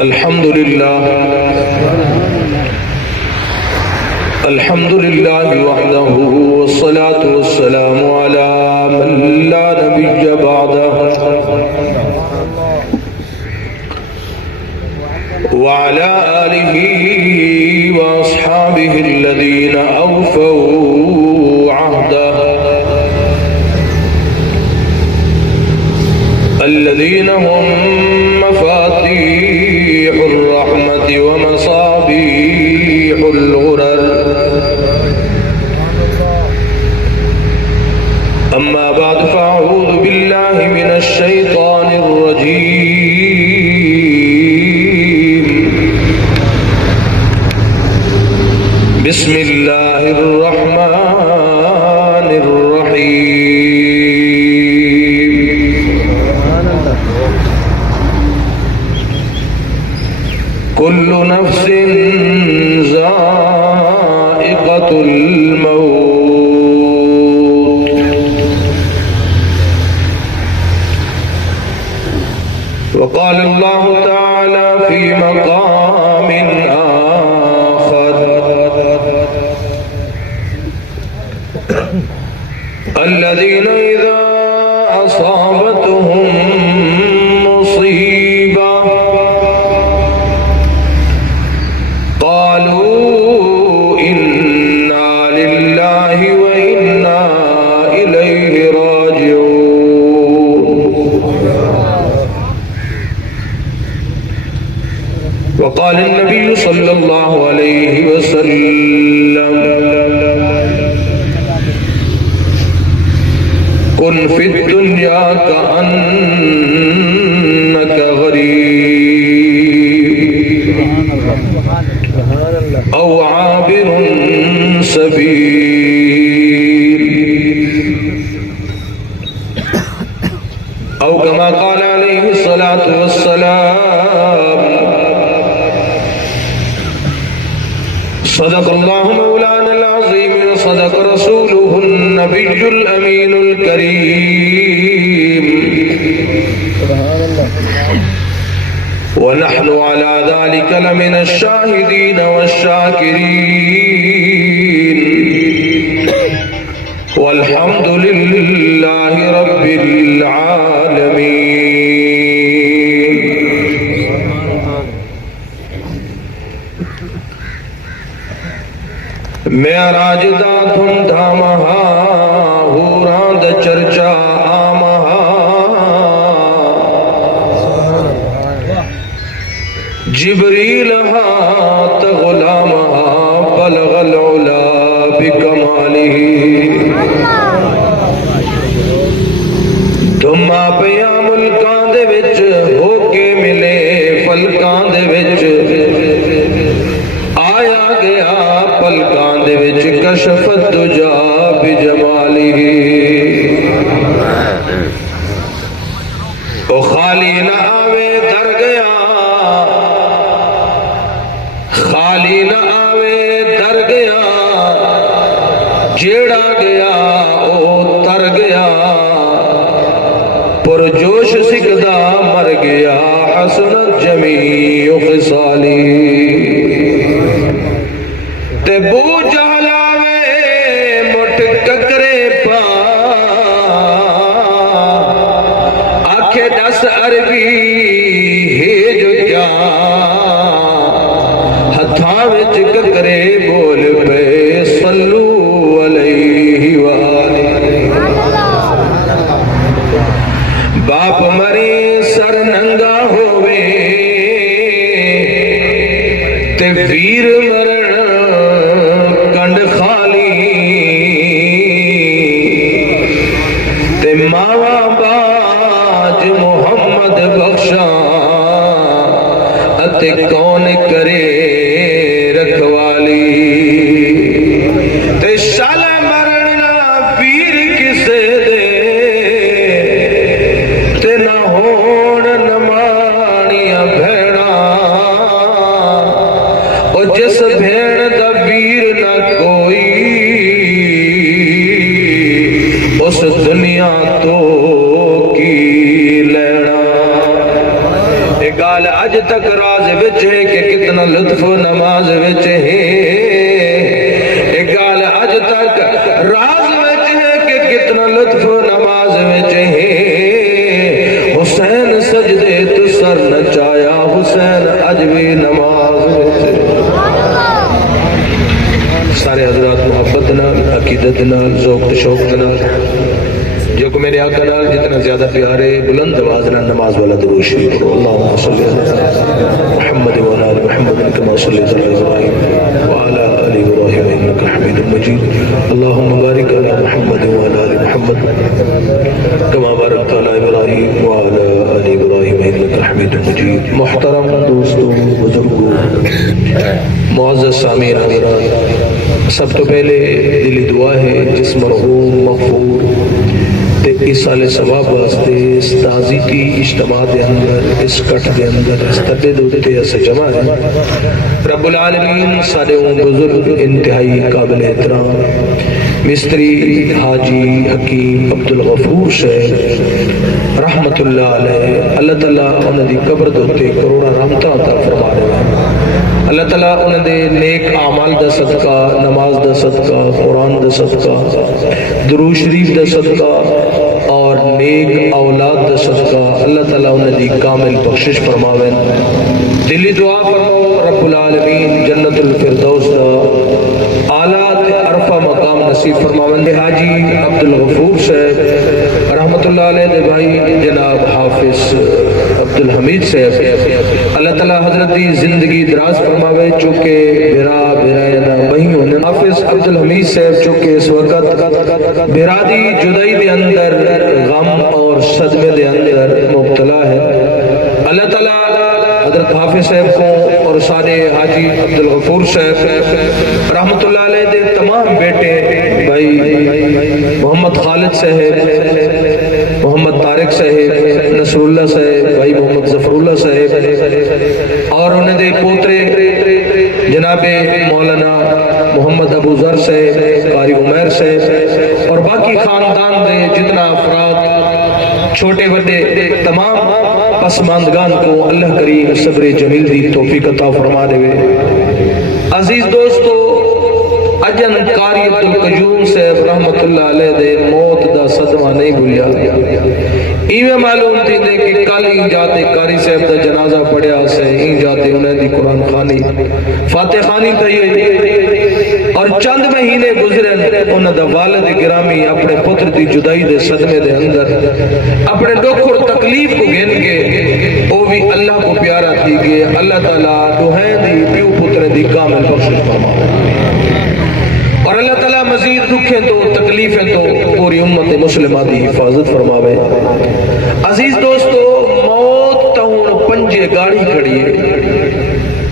الحمد لله وحده والصلاة والسلام على من لا نبي بعده وعلى آله وأصحابه الذين أوفوا عهده الذين هم مفاتيح الرحمة ومصابيح الغرر أما بعد فأعوذ بالله من الشيطان الرجيم بسم الله الرحمن الرحيم كل نفس ذائقة الموت وقال الله تعالى في مقام آخر الذين إذا أصابتهم مصيبة قالوا إنا لله وإنا إليه راجعون وقال النبي صلى الله عليه وسلم كن في الدنيا كأنك غريب أو عابر سبيل أو كما قال عليه الصلاة والسلام صدق الله مولانا العظيم وصدق رسوله النبي الأمين الكريم ونحن على ذلك لمن الشاهدين والشاكرين والحمد لله رب العالمين معراج دا دھم دھامہا ہوراں دا چرچا آمہا جبریل ہاتھ غلامہا بلغ العلا بکمالہ دھما پیا ملکاں دے وچ ہو کے ملے فلکاں دے وچ آیا گیا پلکاں دے وچ کشفت دجا بجمالہ او خالی نہ آوے در گیا خالی نہ آوے در گیا جیڑا گیا او تر گیا پرجوش سکدا مر گیا حسنت جمیع خصالی تے بو جہلاوے مٹ ککرے پا آنکھیں دس عربی ہے جو کیا ہتھاں وچ ککرے بول پے صلو علیہ وآلہ باپ مرے سر ننگا ہووے تے ویر مرن کنڈ خالی تے ماوا باج محمد بخشاں اتے کون کرے رکھوالی تے شال مرنا ویر کسے دے تے نہ ہون نمانیاں بھیڑا او جس بھیڑ دا ویر نہ کوئی اس دنیا تو کی لینا ایک گال اج تک راز وچ ہے کہ کتنا لطف نماز وچ ہے ایک گال اج تک راز وچ ہے کہ کتنا لطف نماز وچ ہے حسین سجدے تو سر نچایا حسین اج بھی نماز وچ سارے حضرات محبت نال عقیدت نال ذوق شوق نال جو کہ میرے آقا نال جتنا زیادہ پیارے بلند آواز نال نماز والا درود شریف پڑھو اللہم صلی علی محمد و علی محمد کما صلیت علی ابراہیم وعلی آل ابراہیم انک حمید مجید اللہم بارک علی محمد و علی محمد کما بارکت علی ابراہیم وعلی آل ابراہیم انک حمید مجید محترم دوستوں بزرگوں معزز سامعین حضرات سب تو پہلے دلی دعا ہے جس مرحوم مغفور اس سال ثواب واسطے اس تازی کی اجتماع دے اندر اس کٹ دے اندر اس تدے دوتے اس جمع ہے رب العالمین سارے ان بزرگ انتہائی قابل احترام مستری حاجی حکیم عبدالغفور صاحب رحمت اللہ علیہ اللہ تعالیٰ انہوں دی قبر دوتے کروڑا رحمتہ عطا فرما رہے ہیں اللہ تعالیٰ انہوں نے نیک اعمال دا صدقہ نماز دا صدقہ قرآن دا صدقہ درود شریف دا صدقہ اور نیک اولاد دا صدقہ اللہ تعالیٰ انہوں نے کامل بخشش فرماویں دلی دعا فرماؤ رب العالمین جنت الفردوس دا اعلیٰ عرفہ مقام نصیب فرماویں دے حاجی عبدالغفور صاحب رحمت اللہ علیہ دے بھائی جناب حافظ عبدالحمید صاحب اللہ تعالیٰ حضرت دی زندگی دراز فرماوے چونکہ بیرا وہی ہونے حافظ عبدالحمید صاحب چونکہ اس وقت بیرادی جدائی دے اندر غم اور صدمے دے اندر مبتلا ہے اللہ تعالیٰ حضرت حافظ صاحب کو اور سارے حاجی عبدالغفور صاحب رحمت اللہ علیہ دے تمام بیٹے بھائی محمد خالد صاحب محمد طارق صاحب نصر اللہ صاحب بھائی محمد ظفر اللہ صاحب اور انہیں دے پوترے جناب مولانا محمد ابو ذر صاحب قاری عمیر صاحب اور باقی خاندان دے جتنا افراد چھوٹے بڑے تمام پسماندگان کو اللہ کریم صبر جمیل دی توفیق عطا فرما دے عزیز دوستو اجن قاری عبدالقیوم صاحب رحمت اللہ علیہ دے موت دا صدمہ نہیں بھولیا ایویں معلوم تھی دے کہ کل ہی جاتے قاری صاحب دا جنازہ پڑھیا سے ہی جاتے انہیں دی قرآن خانی فاتح خانی تھی اور چند مہینے گزرے انہیں دا والد گرامی اپنے پتر دی جدائی دے صدمے دے اندر اپنے دکھ اور تکلیف کو گھن کے وہ بھی اللہ کو پیارا تھی کہ اللہ تعالیٰ دوہیں دی پیو پتر دی کامل بخشش فرمائے اور اللہ تعالیٰ مزید دکھیں تو تکلیفیں تو پوری امت مسلمہ دی حفاظت فرماوے عزیز دوستو موت تہون پنجے گاڑی کھڑی ہے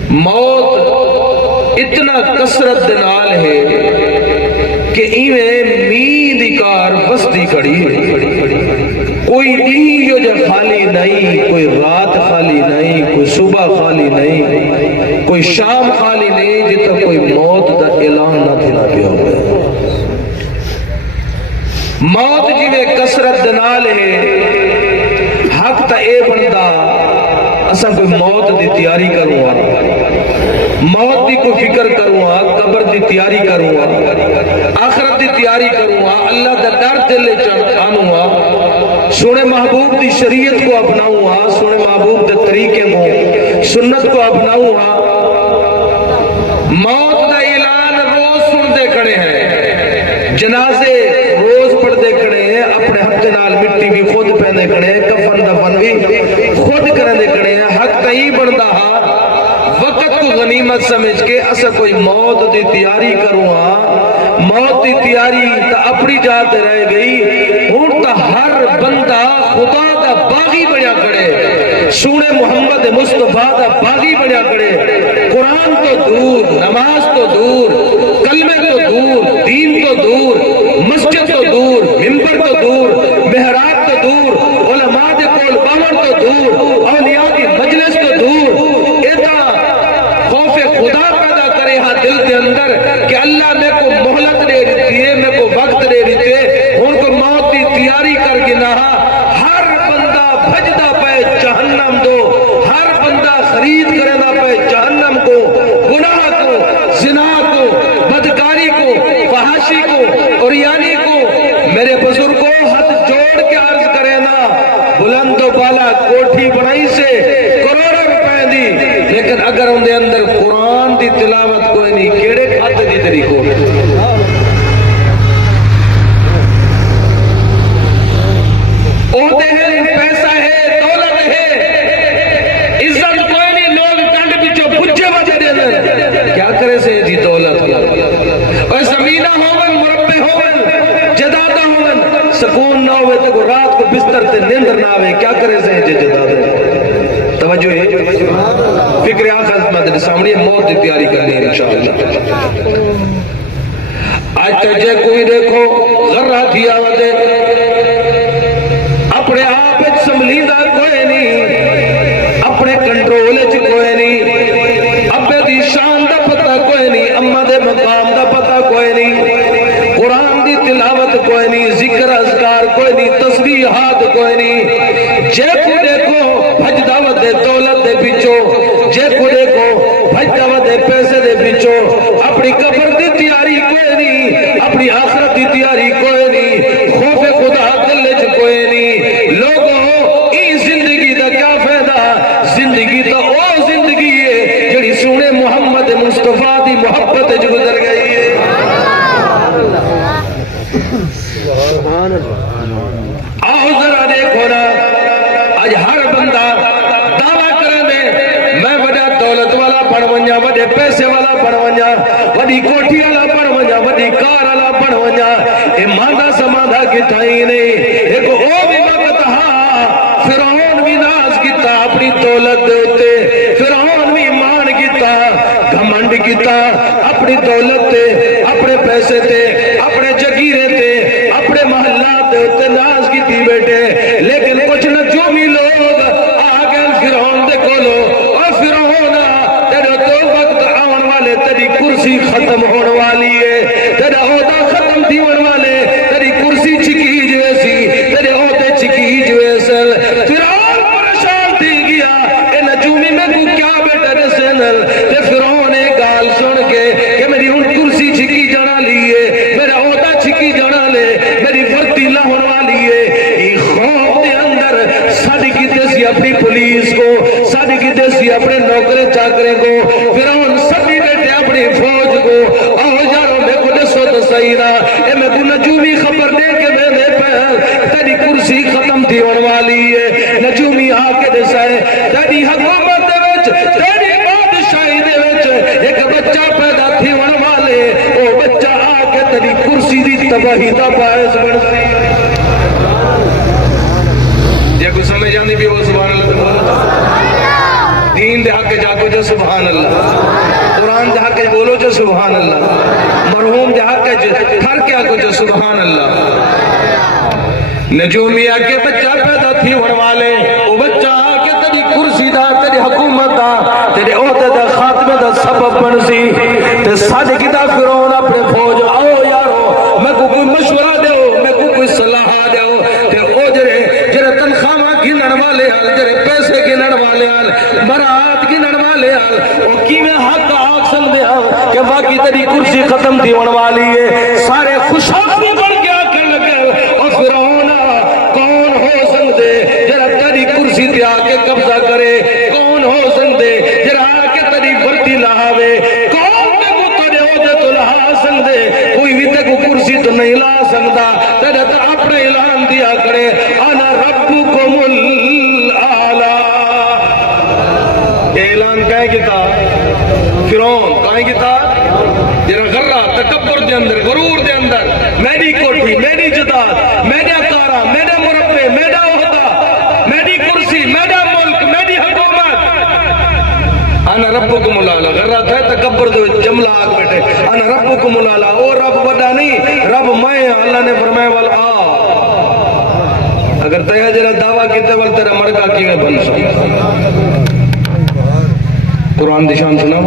موت اتنا کثرت دنال ہے کہ ایویں مین دی کار بستی کھڑی ہے کوئی دین جو خالی نہیں کوئی رات خالی نہیں کوئی صبح خالی نہیں کوئی شام خالی نہیں جتا کوئی موت دا اعلان نہ تھنا پیا ہوئے موت جوے کثرت دنال ہے حق تا اے بندہ اسا کوئی موت دی تیاری کروں موت دی کوئی فکر کروں قبر دی تیاری کروں آخرت دی تیاری کروں اللہ دا ڈر دل چانوں سونے محبوب دی شریعت کو اپناؤں سونے محبوب دے طریقے کو سنت کو اپناؤں موت دا اعلان روز سن دے کھڑے ہیں جنازے روز پڑھ دے کھڑے ہیں اپنے ہفتے نال مٹی بھی خود پہنے کھڑے ہیں کفن دفن بھی خود کرنے دے کھڑے ہیں حق تہی بڑھدا وقت کو غنیمت سمجھ کے اسا کوئی موت دی تیاری کروں موت دی تیاری تا اپنی جات رہ گئی ہون تا ہر بندہ خدا دا باغی بنیا کھڑے سونے محمد مصطفیٰ دا باغی بنیا کھڑے قرآن تو دور نماز تو دور کلمے تو دور دین تو دور مسجد تو دور منبر تو دور محراب تو دور علماء دے کول باور تو دور اولیاء کی مجلس تو دور ایتا خوف خدا پیدا کرے ہاں دل دے اندر کہ اللہ میں کو مہلت دے دیتی ہے میں کو وقت دے دیتے ان کو موت دی تیاری کر گنا ہر بندہ بھجدہ پہ جہنم دو ہر بندہ تو بالا کوٹھی بنائی سے کروڑوں روپے دی، لیکن اگر ان دے اندر قرآن دی تلاوت کوئی نہیں، کیڑے کھاتے دی طریقوں عہدے ہیں، پیسہ ہے، دولت ہے، عزت کوئی نہیں، لوگ ٹنڈ پیچھو بھجے وجہ دے دیں، کیا کرے سے جی دولت اور زمینہ ہوگن، مربع ہوگن، جدادہ ہوگن، سکون نہ ہوئے تو رات کو بستر تے نیندر نہ آوے، کیا کرے سے جی جدادہ؟ توجہ ہے، فکر آخر مدد سامنے موت دی تیاری کرنی ہے انشاءاللہ۔ آج تجھے کوئی دیکھو غرہ دیا وجہ اپنے آپ سملیدہ کوئی نہیں، اپنے کنٹرول کوئی نہیں، ابے دی شان دا پتہ کوئی نہیں، اماں دے مقام دا پتہ کوئی نہیں، قرآن دی تلاوت کوئی نہیں، ذکر اذکار کوئی نہیں، تسبیحات کوئی نہیں، جے کو دیکھو بھج دعوت دے دولت دے پیچھو، جے کو دیکھو بھج دعوت دے پیسے دے پیچھو، اپنی قبر دی تیاری کوئی نہیں، اپنی آخرت دی تیاری کوئی نہیں، خوف خدا دل وچ کوئی نہیں۔ لوگوں ای زندگی دا کیا فائدہ؟ زندگی تو او زندگی ہے جڑی سونے محمد مصطفیٰ دی محبت جو گزر گئی ہے۔ آؤ ذرا دیکھو نا، آج ہر بندہ دعویٰ کرے دے میں بڑا دولت والا بن ونجا، بڑے پیسے والا بن ونجا، بڑی کوٹھی والا بن ونجا، بڑی کار والا بن ونجا، اے ماندہ سماندہ کتا ہی نہیں، ایک او بھی وقت ہاں فرعون بھی ناز کیتا اپنی دولت دیتے، فرعون بھی مان کیتا، گھمنڈ کیتا اپنی دولت تے، اپنے پیسے تے، اپنے جگیرے تے، اپنے محلات دیتے ناز کیتی بیٹے، لیکن کچھ نجومی لوگ آگئے فرعون دے کولو، اور فرعون تیرے دو وقت آن والے، تیری کرسی ختم ہونے والی ہے، تیرا عہدہ ختم تھی ہونے والے، تیری کرسی چکی جو ایسی، تیرے عہدے چکی جو ایسل، فرعون پریشان تھی گیا، اے نجومی میں کو کیا بیٹا رسنل، تے فرعون ایک گال سن کے کہ میری ان کرسی چکی جانا لیے، میرا عہدہ چکی جانا لے، میری ورتی نہ ہونے والی ہے، یہ خوف دے اندر ساڑی کی دیسی اپنی پولیس کو، ساڑی کی دیسی اپنے نوکرے چاکرے کو، فرعون سبھی بیٹے اپنی فوج کو، آؤ یارو میں کو نسو تو صحیح نہ، اے میں کو نجومی خبر دے کے میں دے پہل، تیری کرسی ختم تھی ہونے والی ہے، نجومی آکے دسائے، تیری حکومت دے وچ، تیری بادشاہی دے وچ، ایک بچہ پیدا تھی ہونے والے، او بچہ آکے تیری کرسی دی تباہی دا باعث بنتی ہے۔ یہ کوئی سمجھ جاندی بھی ہو سبحان اللہ، دین دے حق جاکو جو سبحان اللہ، قرآن دے حق بولو جو سبحان اللہ، مرحوم دے حق تھر کے آکو جو سبحان اللہ۔ نجومی آکے بچہ پیدا تھی ہونے والے، وہ بچہ آکے تیری کرسی دا، تیری حکومت دا، تیرے عہدے دا خاتمے دا سبب بن سی، تے ساڑھے کی دا فرعون اپنے فوج، آؤ یارو میں کو کوئی مشورہ دے ہو، میں کو کوئی صلاح دے ہو، تے او جرے تنخواہ گنن والے حال، جرے پیسے گنن والے حال، برات گنن والے حال، او کی میں حق آگ سن دے ہاں کہ باقی تیری کرسی ختم تھی ہونے والی ہے، سارے خوشحالی بڑھ کے آکر لگے، اور فرعون کون ہو سکتے جرا تیری کرسی تے آکے قبضہ کرے، کون ہو سکتے جرا آکے تیری برتی لہاوے، کون تے کو تیرے عہدے تو لہا سکتے، کوئی بھی تے کو کرسی تو نہیں لا سکتا، تیرے تو اپنے اعلان دیا کرے، انا ربکم الاعلی۔ یہ اعلان کہیں کتا فرعون کہیں کتا جرا غرہ تکبر دے اندر، غرور دے اندر، میری کوٹھی، میری جداد، میرا کارا، میرا مربع، میرا عہدہ، میری کرسی، میرا ملک، میری حکومت، انا ربکم الاعلی، غرہ تھا تکبر دے جملہ آگ بیٹھے، انا ربکم الاعلی، او رب بڑا نہیں، رب میں، اللہ نے فرمایا والا اگر تیہ جرا دعویٰ کیتے وقت تیرا مرکہ کیویں بن سکتا؟ قرآن دی شان سنا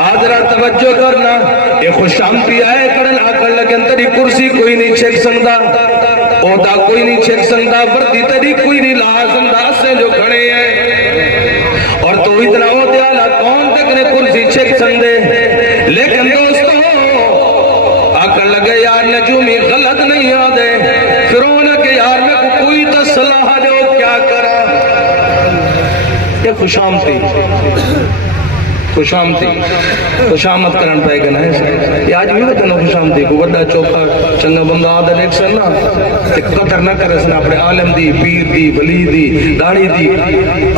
آدھرا توجہ کرنا، یہ خوشام پی آئے کرن آکر لگن تیری کرسی کوئی نہیں چھیک سکتا، عہدہ کوئی نہیں چھیک سکتا، برتی تیری کوئی نہیں لا سکتا، اسے جو کھڑے ہیں، اور تو اتنا عہدہ اللہ کون تک نے کرسی چھیک سکتے، لیکن دوستو آکر لگے یار نجومی غلط نہیں آدھے، فرعون کے یار میں کوئی تو صلاح دے کیا کرا. یہ خوشامتی خوشامت کرن پائے گا نا. یہ آج بھی ہوتا نا خوشامتی کو بڑا چوکا چنگا بندہ آدھا ایک سن نا قدر نہ کرے سن اپنے عالم دی پیر دی ولی دی داڑھی دی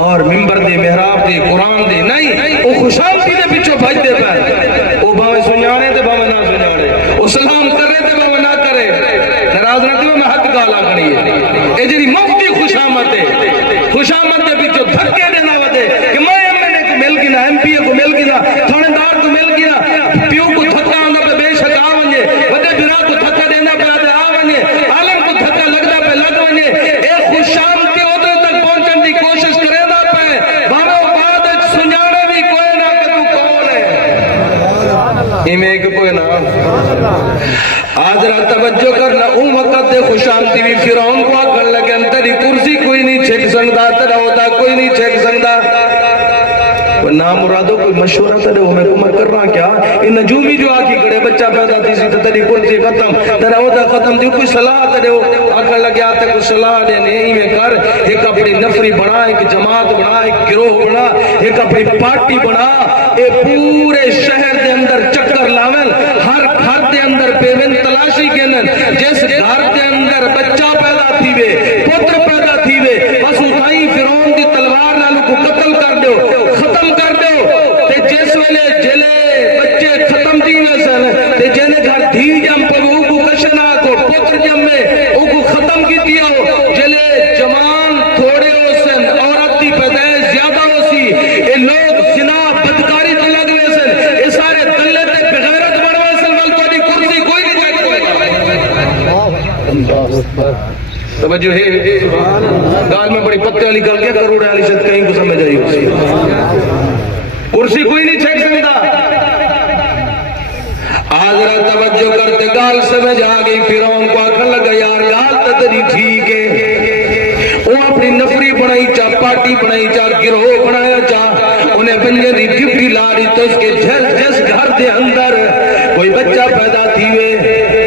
اور ممبر دی محراب دی قرآن دی. نہیں وہ خوشامتی دے پیچھے بھاج دے پائے. وہ باوے سنیانے تے باوے نہ سنیانے, وہ سلام کرے تے باوے نہ کرے. ناراض نہ دیو میں حق گالا کری ہے. اے جی مفتی خوشامت ہے. خوشامت دے پیچھے دھکے دینا ودے کہ میں مل گیا ایم پی کو مل گیا تھانے دار کو مل گیا پیو کو دھکا آنا پہ بے شک آ ونجے وڈے برا کو دھکا دینا پہ آ ونجے عالم کو دھکا لگنا پہ لگ ونجے. اے خوشامتی ادھر تک پہنچن دی کوشش کرے نہ پہ بھاوے بعد سنجانے بھی کوئی نہ کہ تو کون ہے. ایمیں ایک کوئی نہ آدھرا توجہ کرنا. اون وقت دے خوشامتی بھی فرعون کو آکر لگے تیری کرسی کوئی نہیں چھک سکتا, تیرا عہدہ کوئی نہیں چھک سکتا. نام مرادو کوئی مشورہ ترے ہو میں کمر کر رہا کیا. ان نجومی جو آکی کڑے بچہ پیدا تھی سی تیری کرسی ختم تیرا عہدہ ختم دی. کوئی صلاح ترے ہو آکر لگے آتے کوئی صلاح دے نہیں میں کر. ایک اپنی نفری بنا, ایک جماعت بنا, ایک گروہ بنا, ایک اپنی پارٹی بنا. اے پورے شہر دے اندر چکر لاول, ہر گھر دے اندر پیون تلاشی کینن. جس گھر دے اندر بچہ پیدا تھی وے پتر پیدا تھی وے بس اتائی فرعون دی تلوار نالو کو قتل کر دیو, ختم کر دیو. تے جس ویلے جلے بچے ختم دینے سن تے جنے گھر دھی جم پہ وہ کو کشنا کو پتر جم میں وہ کو ختم کی دیو. جلے جوان تھوڑے ہو سن عورت دی پیدائش زیادہ ہو سی. اے لوگ زنا بدکاری تے لگ لے سن. اے سارے دلے تے بغیرت بڑھوے سن ول تو دی کرسی کوئی نہیں جائے کوئی. توجہ ہے گال میں بڑی پتے والی گل کیا کروڑے والی شد کہیں کو سمجھ آئی ہوئی. کرسی کوئی نہیں چھک سکتا. حضرت توجہ کرتے گال سمجھ آ گئی. فرعون کو آکھن لگا یار گال تو تیری ٹھیک ہے. وہ اپنی نفری بنائی چاہ, پارٹی بنائی چاہ, گروہ بنایا چاہ, انہیں بنجے دی ڈپٹی لاری تو اس کے جس گھر دے اندر کوئی بچہ پیدا تھی وے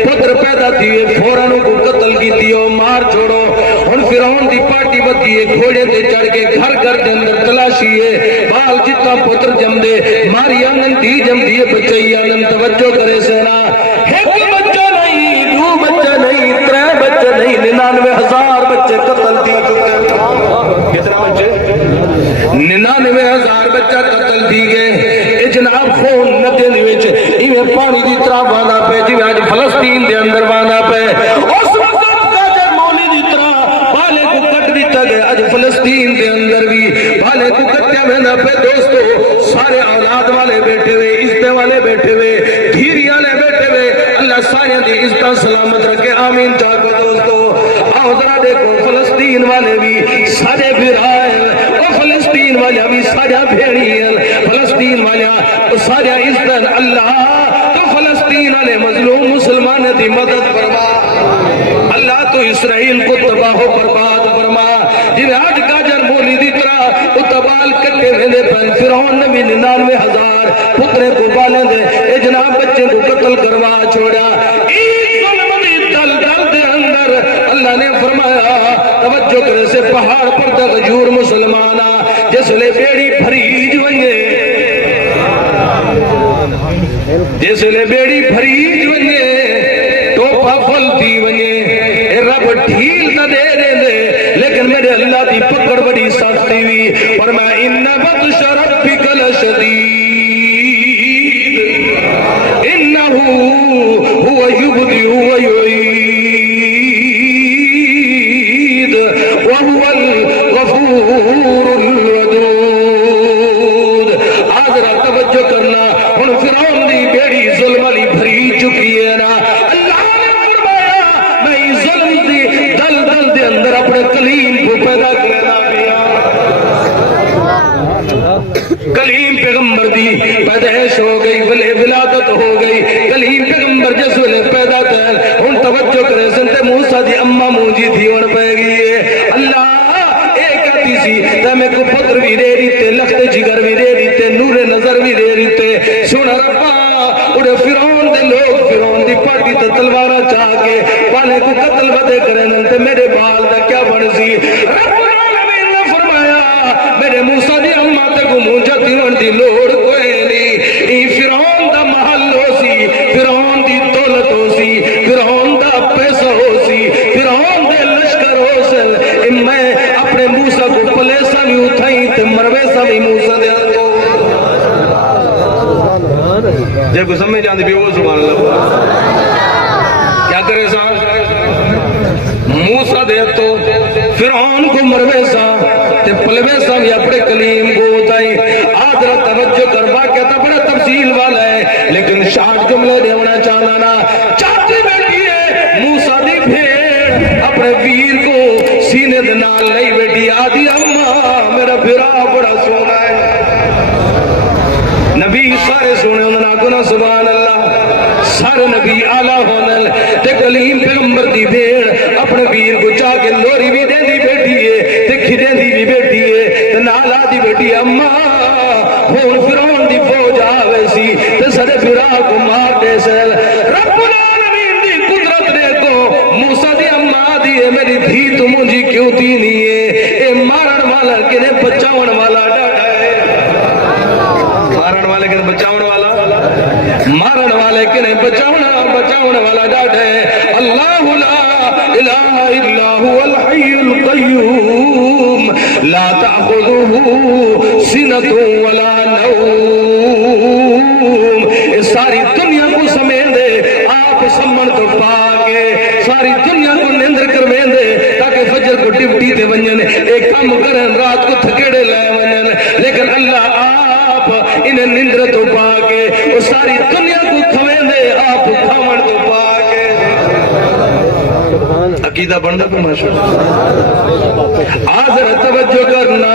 پتر پیدا تھی وے فوراں کو قتل کی دیو, مار چھوڑو. ہن فرعون دی پارٹی بدی ہے, گھوڑے تے چڑھ کے گھر گھر دے اندر تلاشی ہے. بال جتنا پتر جم دے ماری آنن دی جم دیے بچائی آنن. توجہ کرے سینا, ایک بچہ نہیں, دو بچہ نہیں, ترے بچہ نہیں, 99,000 بچے قتل دی چکے. کتنا بچے؟ 99,000 بچہ قتل دی گئے. اے جناب خون ندے دی وچ ایویں پانی دی طرح وانا پے جی اج فلسطین دے اندر وانا پے. اس وقت کاجر مولی دی طرح بالے کو کٹ دیتا گیا. اج فلسطین دے اندر بھی بالے کو کٹیا ویندا پے. دوستو سارے اولاد والے بیٹھے ہوئے, عزت والے بیٹھے ہوئے, دھیری والے بیٹھے ہوئے. اللہ سارے دی عزت سلامت رکھے, آمین چاہو. دوستو آؤ ذرا دیکھو فلسطین والے بھی سارے بھرائے, فلسطین والے بھی سارا بھیڑی ہیں, فلسطین والے سارا عزت. اللہ تو فلسطین والے مظلوم مسلمان دی مدد فرما. اللہ تو اسرائیل کو تباہ و برباد فرما. جن آج گاجر مولی دی طرح اتبال کٹے ویندے پن. فرعون نے بھی 99,000 پترے کو بالے دے اے جناب بچے کو قتل کروا چھوڑا. اللہ نے فرمایا توجہ کرے سے پہاڑ پر تغجور مسلمانا جس لے بیڑی بھریج ونجے, جس لے بیڑی بھریج ونجے ٹوپا پھل دی ونجے. رب ڈھیل نہ دے دے دے لیکن میرے اللہ دی پکڑ بڑی سختی ہوئی. فرمایا ان بطش ربک لشدید انہ هو یبدئ ویعید وهو الغفور الودود. آج رات توجہ کرنا, ہن فرعون دی بیڑی ظلم علی بھری چکی ہے نا. اللہ نے فرمایا میں ظلم دی دل دل دے اندر اپنے کلیم کو پیدا کرنا پیا. کلیم پیغمبر دی پیدائش ہو گئی, ولی ولادت ہو گئی. کلیم پیغمبر جس ویلے پیدا تھے ہن توجہ کرے سنتے موسیٰ دی اما مونجی تھی ہن پہ گئی ہے. اللہ ایک آتی سی تے میں کو پتر بھی دے دیتے, لخت جگر بھی دے دیتے, نور نظر بھی دے دیتے. سن ربا اڑے فرعون دے لوگ فرعون دی پارٹی تے تلوارا چاہ کے والے کو قتل بدے کریں میرے بال دا کیا بن سی رب العالمین نے فرمایا میرے موسیٰ دی اماں تے کو مونجا دیون دی لوڑ کوئی نہیں ای فرعون دا محل ہو سی فرعون دی دولت ہو سی فرعون دا پیسہ ہو سی فرعون دے لشکر ہو سل میں اپنے موسیٰ کو پلے سا بھی اٹھائیں تے مروے سا بھی موسیٰ دے ہاتھوں جب کو سمجھ جاندی بھی وہ سبحان اللہ کیا کرے سا موسیٰ دے تو فرعون کو مروے سا تے پلوے سا بھی اپنے کلیم کو اٹھائیں آدھر توجہ کروا کہتا بڑا تفصیل والا ہے لیکن شاہد جملے دیونا چاہنا نا چاہتی بیٹھی ہے موسیٰ دی بھیڑ اپنے ویر کو سینے دنال لئی بیٹھی آدھی اماں میرا بھیرا بڑا سونا ہے نبی سارے سونے ہونا گنا سبحان اللہ سارے نبی آلہ ہونا تے کلیم پیغمبر دی بھیڑ اپنے ویر کو چاہ کے لوری بھی دے دی بیٹھی ہے تے کھدے دی بھی بیٹھی ہے تے نالا دی بیٹھی اماں ہون فرعون دی فوج آوے سی تے سارے بھیرا کو مار دے سل رب العالمین دی قدرت نے کو موسیٰ دی اماں دی ہے میری دھی تو مجھے کیوں دی نہیں ہے اے مارن والا کنے بچاون والا ڈاڑا ہے مارن والے کنے بچاون والا مارن والے کنے بچاون والا ڈاڑا ہے اللہ لا الہ الا هو الحی القیوم لا تأخذه سنة ولا نوم ساری دنیا کو سمیں دے آپ سمن تو پاکے ساری دنیا کو نندر کر میں دے تاکہ فجر کو ڈیوٹی دے ونجن ایک کام کرن رات کو تھکڑے لائے ونجن لیکن اللہ آپ انہیں نندر تو پاکے وہ ساری دنیا کو کھویں دے آپ کھوڑ تو پاکے عقیدہ بندہ کو ماشاءاللہ آذر توجہ کرنا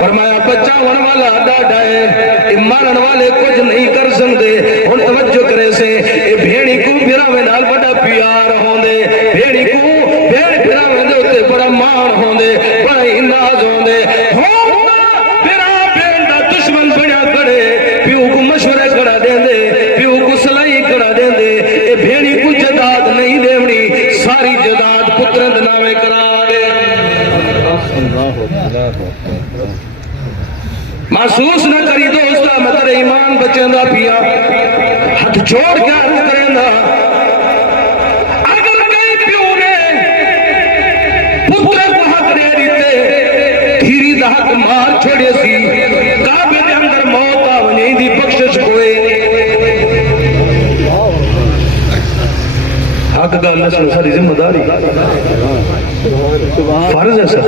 فرمایا بچاون والا ڈاڈا ہے مارن والے کچھ نہیں کر سکتے ہن توجہ کرے سے اے بھیڑی کو بھراوے نال بڑا پیار ہوندے بھیڑی کو بھیڑ بھراوے دے اوتے بڑا مان ہوندے بڑا ناز ہوندے بھرا بھیڑ دا دشمن بنیا کھڑے پیو کو مشورے کڑا دیندے پیو کو سلائی کڑا دیندے اے بھیڑی کو جداد نہیں دیونی ساری جداد پترند نامے کرا دے محسوس نہ کری دوستا میں تیرے ایمان بچیں دا پیا ہاتھ چھوڑ کے عرض کریں دا اگر کئی پیو نے پتر کو حق دے دیتے دھیری دا حق مار چھوڑے سی کعبے دے اندر موت آونی دی بخشش کوئے حق دا اللہ سے ساری ذمہ داری فرض ہے سر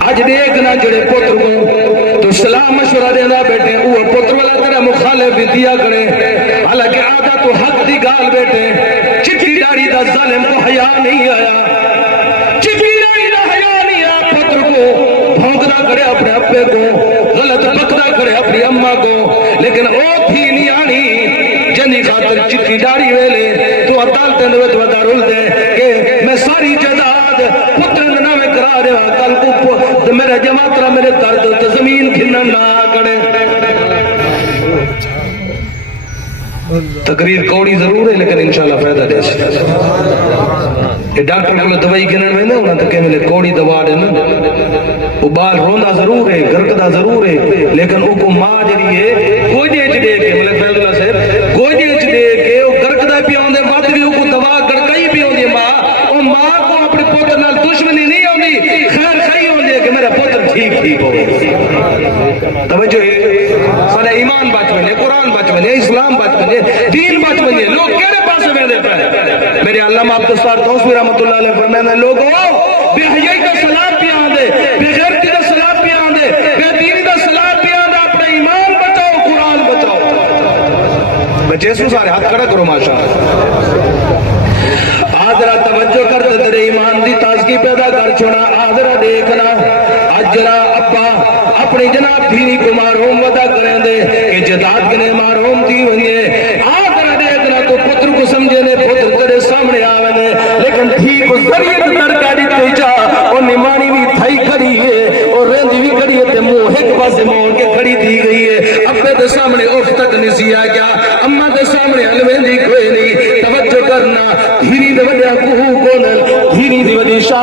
آج دیکھنا جڑے پتر کو تو سلام مشورہ دینا بیٹے وہ پتر والا تیرا مخالف بھی دیا کرے حالانکہ آدھا تو حق دی گال بیٹے چٹی داڑی دا ظالم کو حیا نہیں آیا چٹی داڑی دا حیا نہیں آیا پتر کو بھونکنا کرے اپنے ابے کو غلط پکنا کرے اپنی اماں کو لیکن او تھی نہیں آنی جنی خاطر چٹی داڑی ویلے تو عدالت نویت ودارول دے کہ میں ساری جداد پتر نامے کرا دے کل کو میرے جماعت را میرے درد تو زمین کھنن نہ کرے تقریر کوڑی ضرور ہے لیکن انشاءاللہ فائدہ دے سے یہ ڈاکٹر کو دوائی گنن میں نہ ہونا تو کہ ملے کوڑی دوا دے نا وہ بال رونا ضرور ہے گرکدہ ضرور ہے لیکن وہ کو ماں جڑی ہے کوئی دیچ دے کے ملے فیض اللہ سے کوئی دیچ دے کے وہ گرکدہ پی ہوندے مات بھی وہ کو دوا گرکائی بھی ہوندی ماں وہ ماں کو اپنے پوتر نال دشمنی نہیں ہوندی خیر خی ہوندی ہے کہ میرا پوتر ٹھیک ہو توجہ ہے سارے ایمان بچ بنے قرآن بچ بنے اسلام بچ بنے دین بچ بنے لوگ کیڑے پاسے میں دے پہ میرے علامہ عبدالستار توسوی رحمت اللہ علیہ فرمانے لوگوں بے حیائی کا سلام بھی آندے بے غیرتی کا سلام بھی آندے بے دینی کا سلام بھی آندے اپنے ایمان بچاؤ قرآن بچاؤ بچے سو سارے ہاتھ کھڑا کرو ماشاءاللہ آدھرا توجہ کر تیرے ایمان دی تازگی پیدا کر چھوڑا آدھرا دیکھنا اجرا ابا اپنی جناب دینی کو معروم ودا کریں دے کہ جداد کنے معروم دی ونیے آدھرا دیکھنا تو پتر کو سمجھے نے پتر تیرے سامنے آوے لیکن تھی کو ذریعت ترکا دیتے جا اور نمانی بھی تھائی کھڑی ہے اور رہندی بھی کھڑی ہے تے منہ ایک پاسے موڑ کے کھڑی دی گئی ہے ابے دے سامنے اف تک نسی آ گیا اماں دے سامنے الویندی کوئی نہیں توجہ کرنا دھیری دے وجہ کو کونل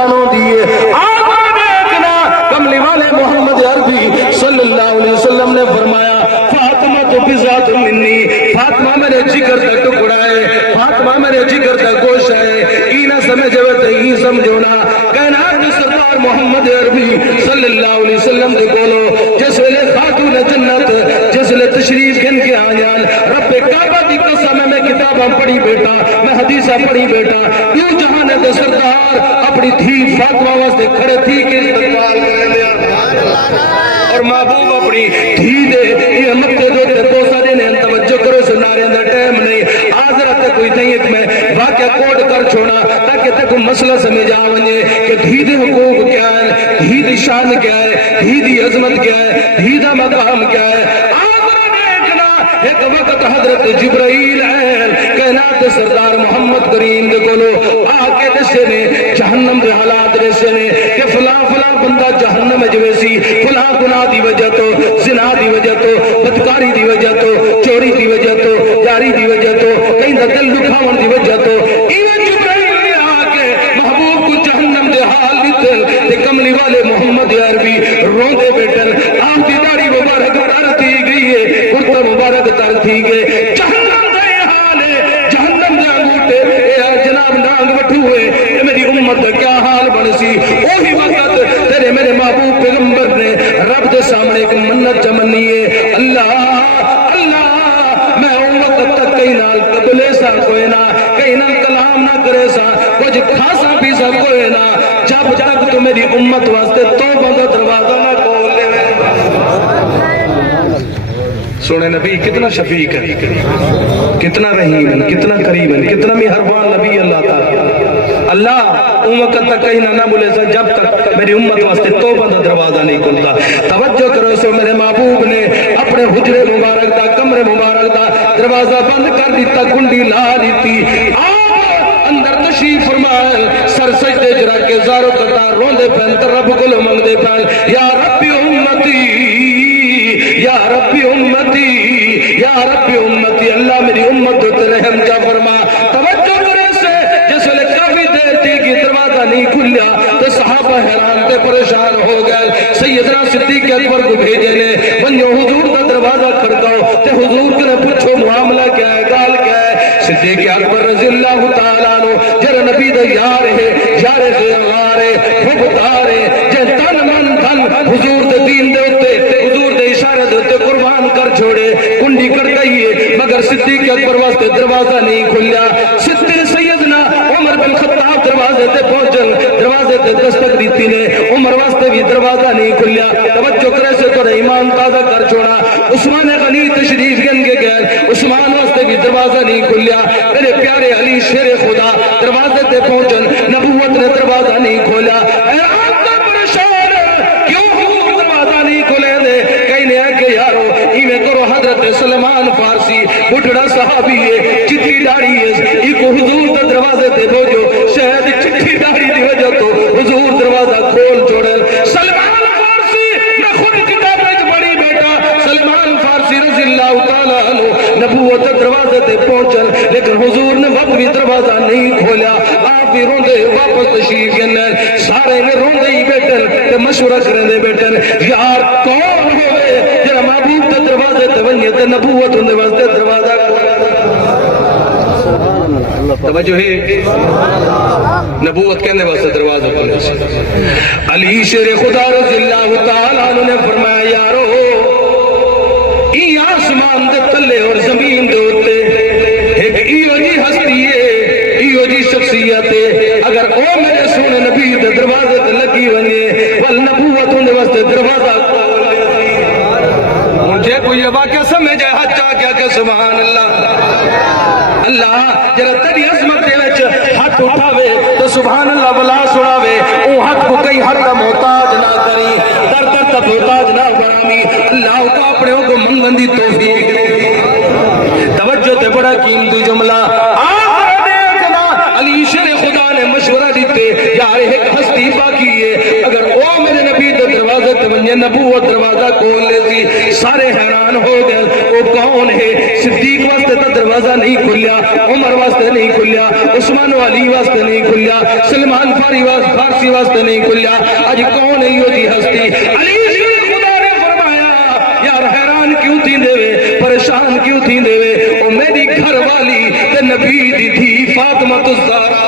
نو دیے آقا دیکھنا کملی والے محمد عربی صلی اللہ علیہ وسلم نے فرمایا فاطمہ تو بذات منی، فاطمہ میرے جگر تک ٹکڑا ہے، فاطمہ میرے جگر تک گوشت ہے، ای نہ سمجھو تے ای سمجھونا کائنات کے سردار محمد عربی صلی اللہ علیہ وسلم دے کولو جس ویلے خاتون جنت جس ویلے تشریف گن کے آیان رب کعبہ دی قسم میں کتاباں پڑھی بیٹا میں حدیثاں پڑھی بیٹا کیوں جہان دے سردار اپنی دھی فاطمہ واسطے کھڑے تھی کہ استقبال کریں دیا اور محبوب اپنی دھی دے یہ مکتے دوتے بوسا دینے توجہ کرو سنارے اندر ٹائم نہیں آزرت کوئی نہیں میں واقعہ کوڈ کر چھوڑا تاکہ تک مسئلہ سمجھ آونے کہ دھی دے حقوق کیا ہے، دھی دی شان کیا ہے، دھی دی عظمت کیا ہے، دھی دا مقام کیا ہے۔ ایک وقت حضرت جبرائیل کائنات سردار محمد کریم دے کولو آکے دسے نے جہنم دے حالات دسے نے کہ فلاں فلاں بندہ جہنم جوے سی فلاں گناہ دی وجہ تو زنا دی وجہ تو بدکاری دی وجہ تو چوری دی وجہ تو یاری دی وجہ تو کہیں دا دل دکھاون دی وجہ تو ایویں جبرائیل نے آکے محبوب کو جہنم دے حال دیتے تے کملی والے محمد عربی روندے بیٹھن آپ دی داڑھی مبارک تر تھی گئی ہے کرتا مبارک تر تھی گئے جہنم دے حال ہے جہنم دے انگوٹے اے جناب نانگ بٹھو ہوئے اے میری امت کیا حال بن سی اوہی وقت تیرے میرے محبوب پیغمبر نے رب دے سامنے ایک منت چمنی ہے اللہ اللہ میں ان وقت تک کئی نال قبلے سا کوئی نہ کئی نال کلام نہ کرے سا کچھ کھاسا بھی سا کوئی نہ جب تک تو میری امت واسطے توبہ دا دروازہ نہ کھول لے سونے نبی کتنا شفیق ہے، کتنا رحیم ہے، کتنا کریم ہے، کتنا مہربان نبی اللہ تعالی اللہ ان وقت تک کہیں نہ بولے سا جب تک میری امت واسطے توبہ دا دروازہ نہیں کھلتا۔ توجہ کرو سو میرے محبوب نے اپنے حجرے مبارک دا کمرے مبارک دا دروازہ بند کر دیتا کنڈی لا دیتی آپ اندر تشریف فرمائے سر سجدے جرا کے زارو قطار روندے پہن تر رب کو لمنگ دے پہن یا ربی امتی یا ربی امتی یا ربی امتی اللہ میری امت تو رحم جا فرما۔ توجہ کرے سے جس ویلے کافی دیر تھی کہ دروازہ نہیں کھلیا تو صحابہ حیران تے پریشان ہو گئے سیدنا صدیق اکبر کو بھیجے لے بنیو حضور کا دروازہ کھڑکاؤ تے حضور کے پوچھو معاملہ کیا ہے گال کیا ہے۔ صدیق اکبر رضی اللہ تعالیٰ عنہ جر نبی دا یار ہے یار سے غارے بھگتارے جن تن من تن حضور دے دین دے ہوتے حضور دے اشارہ دے ہوتے قربان کر چھوڑے کنڈی کر گئیے مگر صدیق اکبر واسطے دروازہ نہیں کھلیا۔ صدیق سیدنا عمر بن خطاب دروازے تے پہنچن دروازے تے دستک دیتی نے عمر واسطے بھی دروازہ نہیں کھلیا۔ توجہ کرے سے تو ایمان تازہ کر چھوڑا عثمان غنی تشریف گن کے گئے عثمان واسطے بھی دروازہ نہیں کھلیا۔ میرے پیارے علی شیر خدا دروازے تے پہنچن نبوت نے دروازہ نہیں کھولا۔ حضرت سلمان فارسی بٹھڑا صحابی ہے چٹھی داڑھی ہے ایک حضور دا دروازے تے بھوجو شاید چٹھی داڑھی دی وجہ تو حضور دروازہ کھول چھوڑے۔ سلمان فارسی میں خود کتاب وچ پڑھی بیٹا سلمان فارسی رضی اللہ تعالیٰ عنہ نبوت دروازے تے پہنچن لیکن حضور نے وقت بھی دروازہ نہیں کھولا۔ آپ بھی روندے واپس تشریف گئے سارے نے روندے ہی بیٹھن تے مشورہ کرندے بیٹھن یار کون ہوئے جڑا محبوب تے دروازے تے ونجے تے نبوت ہوندے واسطے دروازہ توجہ ہے نبوت کہنے واسطے دروازہ کھولے سے۔ علی شیر خدا رضی اللہ تعالیٰ عنہ نے فرمایا یارو ای آسمان دے تلے اور زمین دے ہوتے ایک ایو جی ہستی ہے ایو جی شخصیت ہے اگر او میرے سونے نبی دے دروازے تے لگی ونجے والنبوت ہوندے واسطے دروازہ مجھے کوئی واقعہ سمجھے حجا کیا کہ سبحان اللہ اللہ جرا تیری عظمت دے وچ ہاتھ اٹھاوے تو سبحان اللہ بلا سناوے او حق کو کئی حق کا محتاج نہ کری در در تک محتاج نہ بنامی اللہ کو اپنے کو منگن دی توفیق توجہ تے بڑا قیمتی جملہ آخر دیکھنا علی شیر خدا نے مشورہ دیتے یار ایک ہستی باقی ہے اگر او میرے نبی دے دروازے تے ونجے نبوت دروازہ کھول لے سی سارے حیران ہو گئے وہ کون ہے؟ صدیق واسطے تو دروازہ نہیں کھلیا، عمر واسطے نہیں کھلیا، عثمان و علی واسطے نہیں کھلیا، سلمان فارسی واسطے نہیں کھلیا، آج کون ہے یہ دی ہستی؟ علی شیر خدا نے فرمایا یار حیران کیوں تھی دے پریشان کیوں تھی دے او میری گھر والی تے نبی دی تھی فاطمہ الزہرا،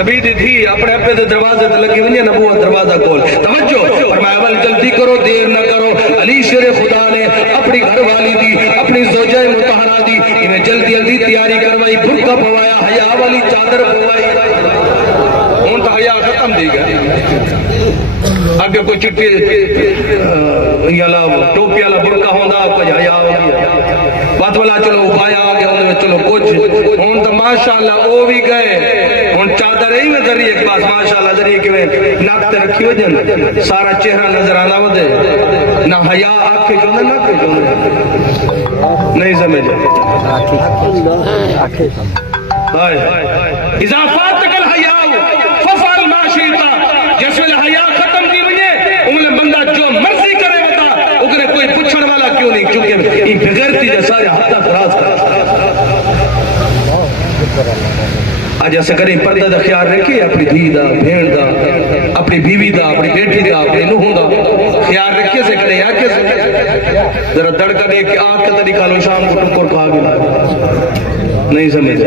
نبی دی تھی اپنے اپنے دے دروازے تے لگی ونجے نبوت دروازہ کھول، توجہ فرمایا ول جلدی کرو دیر نہ کرو، علی شیر خدا نے اپنی گھر والی دی اپنی زوجہ مطہرہ دی انہیں جلدی جلدی تیاری کروائی، برقع پوایا، حیا والی چادر پوائی، ہن تو حیا ختم دی گئی، اگے کوئی چٹی یالا ٹوپی والا برقع ہوندا کوئی حیا ہوندی بات والا چلو پایا آ گیا انہوں چلو کچھ ہن تو ماشاءاللہ او بھی گئے ہن چادر ہی میں ذریعے ایک پاس ماشاءاللہ ذریعے کہ ناک تے رکھی ہو جن سارا چہرہ نظر آنا ودے نہ حیا آنکھیں جو نہ کہ جو نہیں سمجھے اذا فاتک الحیاء ففعل ما شئت، جس ویلے حیا ختم دی وجے انہوں بندہ جو مرضی کرے بتا اگرے کوئی پوچھن والا کیوں نہیں، کیونکہ یہ بغیرتی جو سارے حد تک راز کر آج ایسے کریں پردہ دا خیال رکھے اپنی دھی دا، بھین دا، اپنی بیوی دا، اپنی بیٹی دا، اپنی نوح دا خیال رکھے سے کریں آکے سے ذرا دڑکا دے کہ آگ کا طریقہ لو شام کو ٹکر کھا گیا نہیں سمجھ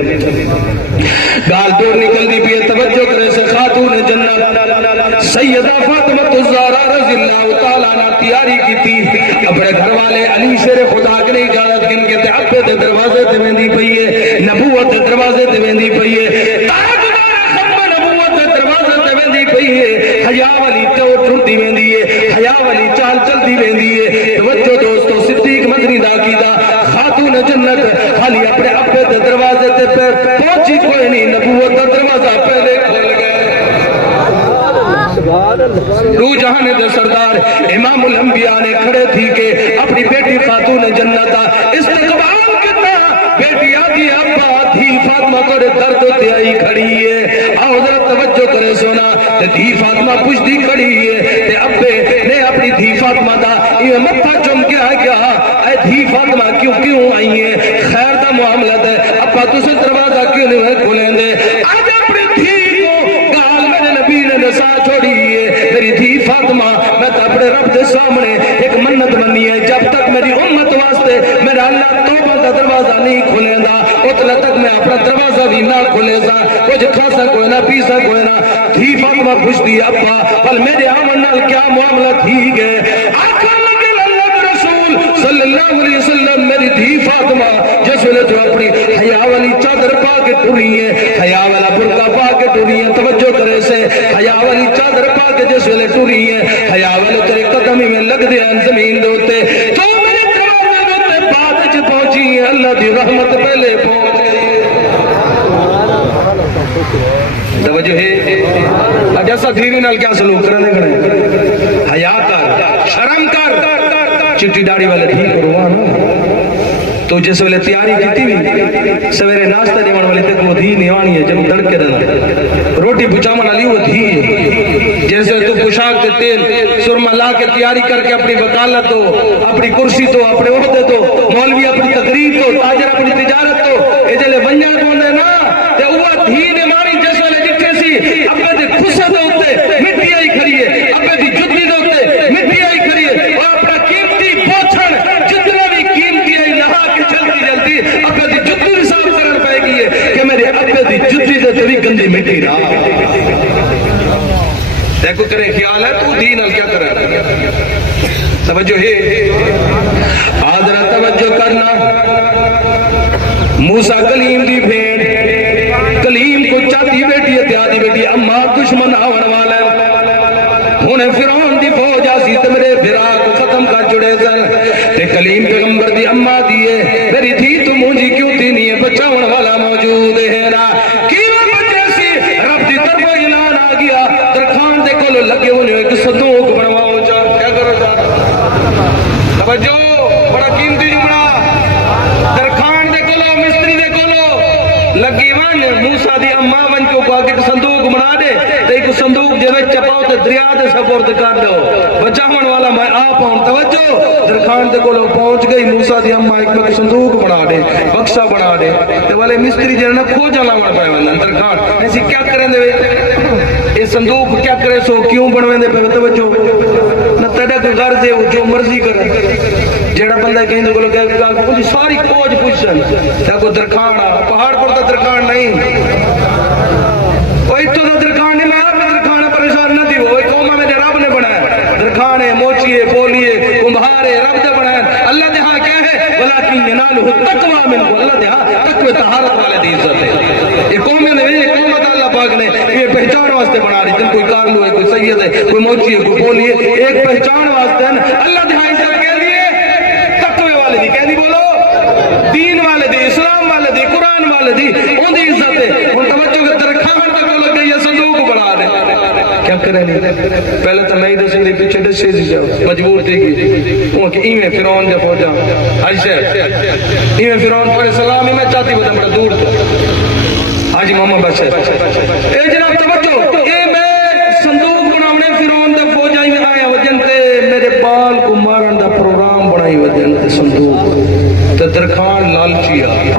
گال دور نکل دی بھی توجہ کرے سے خاتون جنت سیدہ فاطمہ الزہرا رضی اللہ تعالیٰ عنہ تیاری کی تھی، اپنے گھر والے علی شیر خدا کے نہیں جانت کن کے تحبے دے دروازے تے ویندی پئی ہے، نبوت دے دروازے تے ویندی پئی ہے، تاجدار ختم نبوت دے دروازے تے ویندی پئی ہے، حیا والی چوٹ ٹرتی ویندی ہے، حیا والی چال چلتی ویندی ہے، توجہ دوستو صدیق مدنی دا کیتا خاتون جنت خالی اپنے ابے دے دروازے تے پہنچی کوئی نہیں، نبوت دا دروازہ پہلے کھل گئے، رو جہاں دے سردار امام الانبیاء نے کھڑے تھی کہ اپنی بیٹی خاتون جنت استقبال کتا، بیٹی آدھی ابا دھی فاطمہ کو درد تے آئی کھڑی ہے، آؤ ذرا توجہ کرے سونا، دھی فاطمہ پوچھ دی کھڑی ہے، تے ابے نے اپنی دھی فاطمہ دا یہ متھا چم کے آ گیا، اے دھی فاطمہ کیوں آئی ہے، خیر دا معاملہ ہے، ابا تسے دروازہ کیوں نہیں کھولیں دے، آج اپنی دھی کو گال میں نبی نے نسا چھوڑی ہے، میری دھی فاطمہ میں تو اپنے رب دے سامنے ایک منت منی ہے، جب تک میری امت واسطے میرا اللہ توبہ کا دروازہ نہیں کھولے دا اتنا تک میں اپنا دروازہ بھی نہ کھولے سا، کچھ کھا سکو نہ پی سکو نہ، دھی فاطمہ پوچھ دی ابا بل میرے آمن نال کیا معاملہ تھی گئے، آقا مگر اللہ کے رسول صلی اللہ علیہ وسلم میری دھی فاطمہ جس ویلے جو اپنی حیا والی چادر پا کے ٹری ہے، حیا والا برقع پا کے ٹری ہے، توجہ کرے سے حیا والی چادر پا کے جس ویلے ٹری ہے، حیا والے تیرے قدم ہی میں لگ دے ہیں زمین دوتے تو میرے دروازے دوتے بعد چ پہنچی ہے، اللہ دی رحمت پہلے پہنچ گئی، توجہ ہے اج ایسا دھیری نال کیا سلوک کرنے کریں، حیا کر شرم کر، چٹی داڑھی والے دھی کروانا تو جس ویلے تیاری کیتی بھی سویرے ناشتہ دیوان والی تک وہ دھی نیوانی ہے، جب دڑکے دینا روٹی پچامن والی وہ دھی ہے، جیسے تو پوشاک تے تیل سرما لا کے تیاری کر کے اپنی وکالت ہو، اپنی کرسی تو، اپنے عہدے تو، مولوی اپنی تقریر تو، تاجر اپنی تجارت تو، اے جلے ونجا کوندے نا تے وہ دھی نیوانی جس ویلے جتھے سی اپنے دے خسے دے اوتے مٹی آئی کھڑی ہے، اپنے دی جُتی دے اوتے مٹی آئی کھڑی ہے، اور اپنا قیمتی پوچھن جتنا بھی قیمتی آئی لہا کے چلتی جلتی اپنے دی جُتی بھی صاف کرن پائے گی ہے کہ میرے اپنے دی جُتی دے تیری گندی مٹی رہا دیکھو کرے خیال ہے تو دین ال کیا کرے، توجہ ہے آدھرا توجہ کرنا، موسیٰ کلیم دی بھیڑ کلیم کو چاہتی بیٹی ہے، آدھی بیٹی اماں دشمن آون والا انہیں فرعون دی فوج آسی تے میرے بھرا کو ختم کر جڑے سن تے کلیم پیغمبر دی اماں دیئے میری تھی تو مجھے کیوں تھی نہیں ہے، بچاون والا موجود ہے نا کیویں بچے سی، رب دی طرف اعلان آ گیا، درخان دے کولو لگے انہیں ایک صندوق بنواؤ جا، کیا کرو جا توجہ بڑا قیمتی جملہ، درخان دے کولو مستری دے کولو لگی ون موسیٰ دی اماں ون کو آگے صندوق بنا دے تے ایک ایک صندوق جو چپاؤ تے دریا دے سپرد کر دو بچاون والا میں آپ ہوں توجہ درخان دے کولو پہنچ گئی موسیٰ دی اماں ایک صندوق بنا دے بکسا بنا دے تے والے مستری جنہ کھو جانا بنا پائے وندن درخان ایسی کیا کریں دے یہ صندوق کیا کرے سو کیوں بنویں دے پہ توجہ نہ تیرا کوئی غرض ہے جو مرضی کرے جیڑا بندہ کہیں دے کولو کہ کچھ ساری کھوج پوچھن تے کو درخان پہاڑ پر تا درخان نہیں کوئی تو درخان نہیں میں درخان پریشان نہ دیو کوئی قوم میں رب نے بنایا درخان ہے موچی ہے بولی ہے کمبھار ہے رب نے بنایا اللہ نے ہاں کیا ہے ولیکن ینالہ التقوی منہ اللہ نے ہاں تقوی طہارت والے دی عزت ہے یہ قوم نے یہ قوم اللہ پاک نے یہ پہچان واسطے بنا رہی تم کوئی کارلو ہے کوئی سید ہے کوئی موچی ہے کوئی بولی ہے ایک پہچان واسطے ہے اللہ نے ہاں عزت کے لیے تقوی والے دی کہہ دی بولو دین والے دی اسلام والے دی قرآن والے دی ان دی عزت ہے ان توجہ کے درخان کیا کریں پہلے تو نہیں دسیں دی پیچھے دسے سی جاؤ مجبور تھی گی وہ کہ ایمیں فرعون جب ہو جاؤ عائشہ ایمیں فرعون پر سلام میں چاہتی بتا بڑا دور تھا حاجی محمد بشیر اے جناب توجہ اے میں صندوق بناونے فرعون دے فوجائی میں آیا وجن تے میرے بال کو مارن دا پروگرام بنائی وجن تے صندوق تے درخان لالچی آیا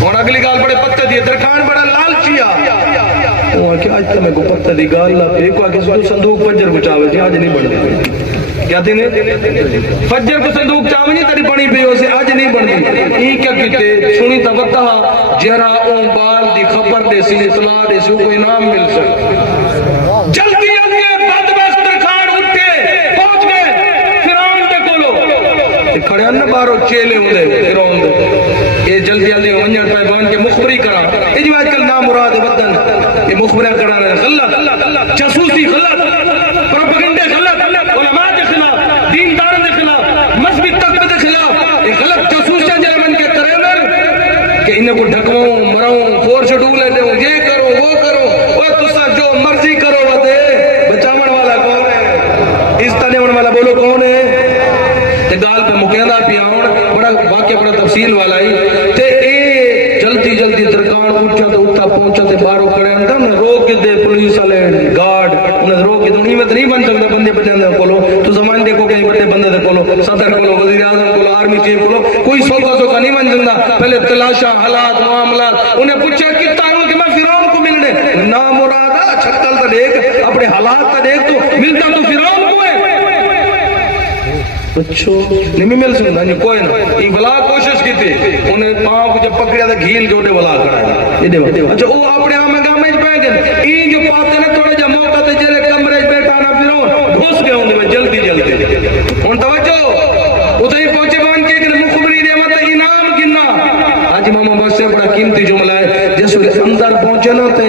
اور اگلی گال بڑے پتے دیئے درخان بڑا لالچی آیا وہ کہ آج تمہیں کو پتہ دی گال لا ایک واقعی سو صندوق فجر کو چاہوے تھی آج نہیں بڑھ کیا تھی نے فجر کو صندوق چاہوے نہیں تاری بڑی بھی ہو سے آج نہیں بڑھ گئی ای کیا کیتے سنی توقع جرا اون بال دی خبر دے سی اطلاع دے سی کوئی نام مل سکتا جلدی جلدی بدبخت درخان اٹھے پہنچ گئے فرعون دے کولو کھڑے ان بارو چیلے ہوں دے فرعون دے یہ جلدی جلدی ونجر پیبان کے مخبری کرا یہ جو آج کل نام مراد وطن یہ مخبرہ کرا رہے غلط جاسوسی غلط پروپیگنڈے غلط علماء کے خلاف دینداروں کے خلاف مذہبی طبقے کے خلاف یہ غلط جاسوسیاں جرمن کے ترے کہ انہیں کو ڈھکواؤں مراؤں فورس ڈولے دوں یہ کرو وہ کرو وہ تسا جو مرضی کرو وہ دے بچاون والا کون ہے اس طرح والا بولو کون ہے تے گال پہ مقیدہ پیاؤں بڑا واقعہ بڑا تفصیل والا ہی تے اے جلدی جلدی درکان اٹھا تو اٹھا پہنچا تے بارو کڑے اندر نے روک دے پولیس والے گارڈ انہیں روک دے انہیں نہیں بن سکتا بندے بچانے کولو تو زمان دیکھو کہیں بڑے بندے دے کولو صدر کولو وزیر اعظم کولو آرمی چیف کولو کوئی سوکا سوکا نہیں بن سکتا پہلے تلاشا حالات معاملات انہیں پوچھا کتا ہوں کہ میں فرعون کو ملنے نام مرادہ چھکل تا دیکھ اپنے حالات تا دیکھ تو ملتا تو فرعون کو ہے اچھو نہیں مل سکتا نہیں کوئی نہ یہ بلا کوشش کی تھی انہیں پاؤں کو جب پکڑیا تھا گھیل کے اٹھے بلا کرایا اچھا وہ اپنے ہاں میں گامے پہ گئے این جو پاتے نے تھوڑے جب موقع تے جرے کمرے بیٹھا نا فرعون گھس گئے ہوں میں جلدی جلدی ان توجہ اتنے پہنچے بان کے ایک مخبری نے مطلب انعام گننا آج ماما بس سے بڑا قیمتی جملہ ہے جس وقت اندر پہنچے نا تے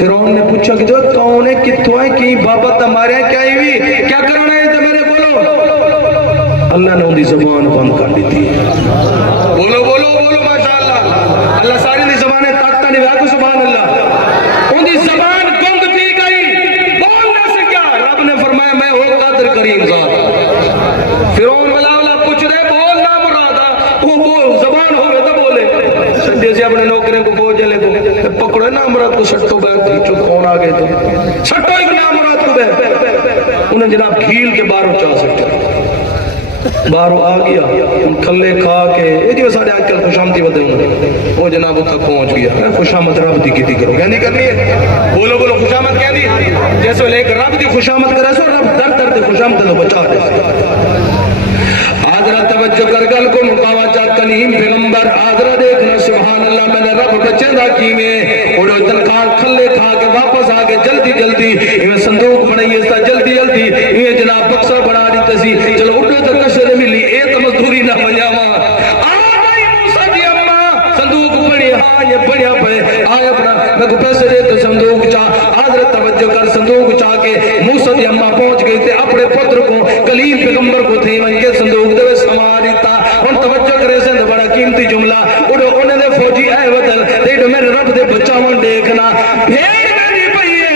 فرعون نے پوچھا کہ جو کون ہے کتوں ہے کی بابت ہمارے کیا ہوئی کیا کرنا ہے تو میرے بولو اللہ نے اندھی زبان بند کر دی تھی بولو بولو بولو ماشاءاللہ اللہ ساری دی زبانیں تاکتا نہیں آگو سبحان اللہ اندھی زبان بند کی گئی بولنے سے کیا رب نے فرمایا میں ہو قادر کریم ذات فرعون والا پوچھ رہے بول نہ مرادہ وہ بول زبان ہوئے تو بولے جیسے اپنے نوکریں کو بول جلے کو پکڑے نا مراد کو سٹو بیٹھ دی چو کون آگے تو سٹو ایک نا مراد کو بیٹھ انہیں جناب کھیل کے باروں چاہ سکتے بارو آ گیا کھلے کھا کے یہ جو سارے آج کل خوشامتی بدے ہوں وہ جناب تک پہنچ گیا خوشامت رب دی کی کرو کیا نہیں کرنی ہے بولو بولو خوشامت کیا دی جیسے لے کر رب دی خوشامت کرے سو رب در در دے خوشامت دے بچا دے حضرت توجہ کر گل کو مقاوہ چاہت کلیم پیغمبر حضرت دیکھنا سبحان اللہ میں نے رب بچے دا کی میں اور تنخان کھلے کھا کے واپس آگے جلدی جلدی میں صندوق بنائی اس تا جلدی جلدی میں جناب بکسا بنا دی تسی چلو اٹھو تو کشر ملی اے تو مزدوری نہ بنیاما آئی موسیٰ دی اممہ صندوق بڑی ہاں یہ بڑیا پہ آئے اپنا میں کو پیسے دے تو صندوق چاہ حضرت توجہ کر صندوق چاہ کے موسیٰ دی اممہ پہنچ گئی تھے اپنے پتر کو کلیم پیغمبر کو تھی من کے صندوق دے سماری تا ان توجہ کرے سے بڑا قیمتی جملہ انہیں دے فوجی اے وطن دیکھ میرے رب دے بچاون دیکھنا بھیڑ میری پئیے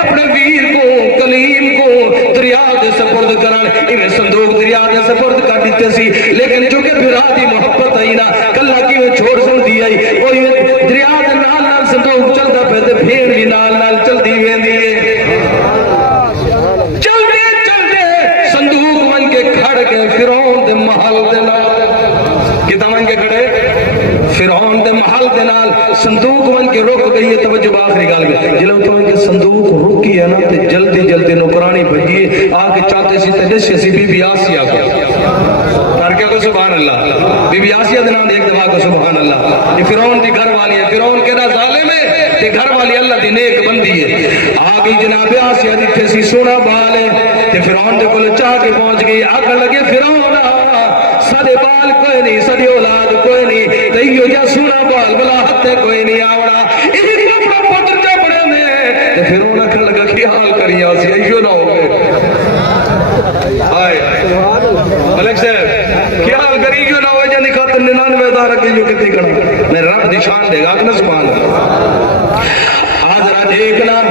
اپنے ویر کو کلیم کو دریا دے سپرد کران انہیں صندوق دریا دے سپرد کر دیتے سی لیکن جو کہ پھر آدھی محبت آئی نا کلہ کی وہ چھوڑ سن دی آئی وہ دریا دے نال نال صندوق چلتا پہتے بھیڑ بھی نال نال صندوق ون کے رک گئی ہے. توجہ آخری گل جلو تو ان کے صندوق رکی ہے نا تے جلدی جلدی نوکرانی بھجی آ کے چاہتے سی تے دس سی بی بی آسیہ کو کر کے کو سبحان اللہ. بی بی آسیہ دے نام ایک دفعہ کو سبحان اللہ. یہ فرعون دی گھر والی ہے. فرعون کیڑا ظالم ہے تے گھر والی اللہ دی نیک بندی ہے. آ گئی جناب آسیہ دی تے سی سونا بال ہے تے فرعون دے کول چاہ کے پہنچ گئی. آکھن لگے فرعون سارے بال کوئی نہیں ساری اولاد کوئی نہیں تیو یا سونا بال بلا ہتے کوئی نہیں آوڑا انہیں کپڑا پتر جا پڑے میں تے فرعون آکھن لگا کی حال کری آسیہ ایو نہ ہوگے. آئے ملک صاحب کیا حال کری کیوں نہ ہوئے جنہی خاطر 99,000 رکھے جو کتنی کرنا میں رب دی شان دے گا کہ نہ سبحان اللہ. آج رات ایک نام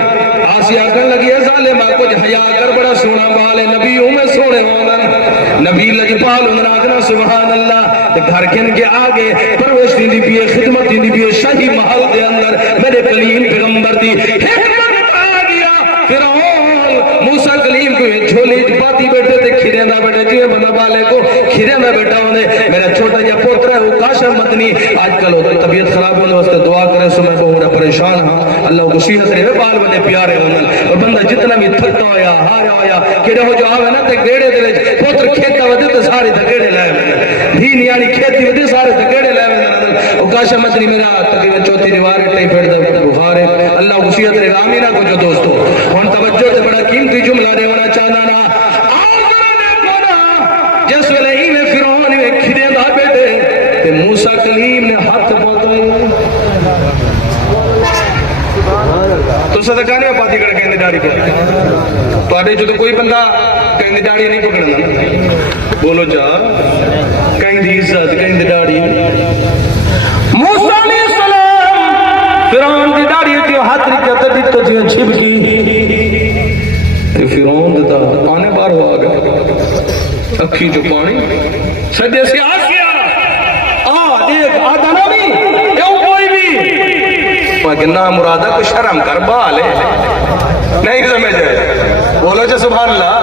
آسیہ کر لگی ہے ظالمہ کچھ حیا کر بڑا سونا بال ہے نبیوں میں سونے ہوگن نبی لجپال ہوگن آگنا سبحان اللہ. گھر کن کے آگے پروش دی بھی خدمت دی بھی شاہی محل دے اندر میرے کلیم پیغمبر دی حکمت آ گیا. فرعون موسیٰ کلیم کو جھولی پاتی بیٹھے تھے کھیرے دا بیٹھے جیے بنا بالے کو کھیرے میں بیٹھا ہونے میرا چھوٹا جا پوتر ہے وہ کاشا مدنی آج کل ہوتا طبیعت خراب ہونے واسطے دعا کرے سو میں بہت پریشان ہاں اللہ کو صحت رہے بال بنے پیارے ہونے اور بندہ جتنا بھی تھکتا ہویا ہارا ہویا کہڑے ہو جو آوے نا تے گیڑے دے وچ پوتر کھیتا ودے تے سارے تے گیڑے لائے میں دین یعنی کھیتی ودے سارے تے گیڑے لائے میں او کاشا مدنی میرا تقریبا چوتھی دیوار ٹے پھڑ دا بخار ہے اللہ کو صحت رہے آمینہ کو جو دوستو ہن توجہ تے بڑا قیمتی جملہ دے ہونا چاہنا نا جس ویلے ہی میں فرعون میں کھڑے دا بیٹھے تے موسیٰ کلیم نے ہاتھ پاتے تو صدقہ نہیں پاتی کر کہیں داڑھی کو تو آدھے جو تو کوئی بندہ کہیں داڑھی نہیں پکڑنا بولو جا کہیں دی عزت کہیں داڑھی. موسیٰ علیہ السلام فرعون دی داڑھی تھی ہاتھ رکھا تھی تو تھی چھپ کی فرعون دیتا پانے بار ہوا گیا اکھی جو پانی سجے سے آسیا ایک آدھا نامی ایو کوئی بھی کہ نا مرادہ کو شرم کر بال ہے نہیں سمجھے بولو جو سبحان اللہ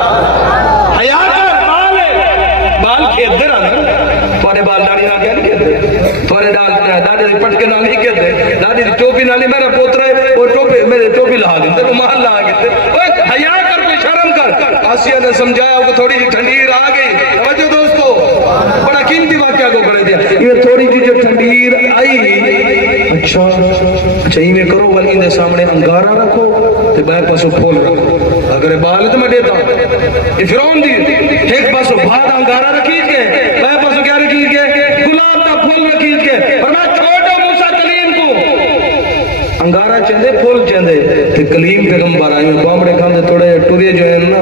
حیاء کر بال ہے بال کھیت دے رہا تھوڑے بال داڑی نہ کہنے کہتے تھوڑے داڑی پٹکے نہ نہیں کہتے داڑی ٹوپی نہ نہیں میرا پوتر ہے وہ ٹوپی میرے ٹوپی لہا گئے تو محل لہا گئے حیاء کر کوئی شرم کر. آسیہ نے سمجھایا کہ تھوڑی جی ٹھنڈیر آ گئی توجہ دوستو بڑا قیمتی واقعہ کو کھڑے دیا یہ تھوڑی جی جو ٹھنڈیر آئی اچھا ہی میں کرو ولی دے سامنے انگارہ رکھو تے بائے پاسو پھول رکھو اگر بال تو میں دیتا ہوں یہ فرعون دی ایک پاسو بھاد انگارہ رکھی کے بائے پاسو کیا رکھی کے گلاب دا پھول رکھی کے اور میں چھوٹا موسیٰ کلیم کو انگارہ چندے پھول چندے تے کلیم پیغمبر آئے میں بامڑے کھاندے تھوڑے ٹورے جو ہیں نا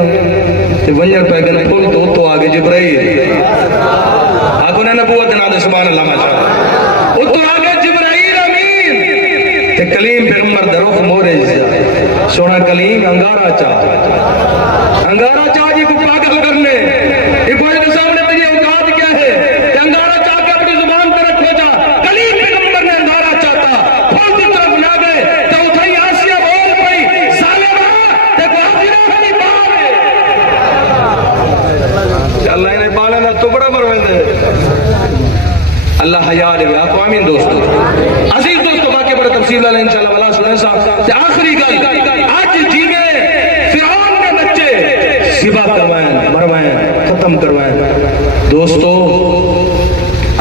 تے ونجر پیگن پھول تو آگے جبرائیل آگو نے نبوت نہ دے سبحان اللہ ماشاءاللہ وہ تو آگے جبرائیل امین تے کلیم پیغمبر دروخ مورے سونا کلیم انگارہ چاہ جی کو پاگل کرنے یہ کوئی نے سامنے تجھے اوقات کیا ہے تے انگارہ چاہ کے اپنی زبان پر رکھو جا کلیم پیغمبر نے انگارہ چاہتا پھول کی طرف نہ گئے تو اٹھائی آسیہ بول پئی ظالمہ تے کو آخرہ نہیں پالے اللہ انہیں پالے نہ تو بڑا مروین دے اللہ حیاء لے آپ آمین دوستو عزیز دوستو باقی بڑا تفصیل اللہ انشاءاللہ والا سنیں صاحب تے آخری گل آج جی میں فرعون نے بچے سبا کروائیں مروائیں ختم کروائیں دوستو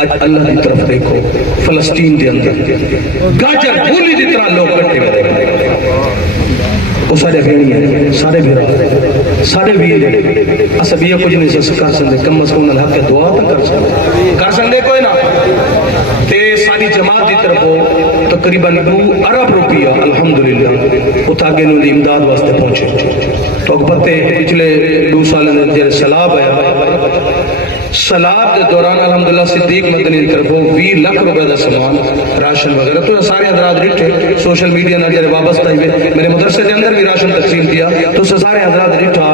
آج اللہ کی طرف دیکھو فلسطین دے اندر گاجر بولی دی طرح لوگ کٹے ہوئے وہ سارے بھیڑی ہیں سارے بھیڑا سارے بھیڑے اسب یہ کچھ نہیں کر سکتے کم از کم اللہ کے دعا تو کر سکتے کوئی نہ تے ساری جماعت دی طرف ہو تقریباً 2 ارب روپیہ الحمدللہ اتاگے نو دی امداد واسطے پہنچے تو اکبتے پچھلے 2 سال جیسے سلاب آیا سلاب دے دوران الحمدللہ صدیق مدنی دی طرف 20 لاکھ روپے دا سامان راشن وغیرہ تو سارے حضرات ریٹھے سوشل میڈیا نہ جڑے وابستہ ہوئے میرے مدرسے دے اندر بھی راشن تقسیم کیا تو سارے حضرات ریٹھا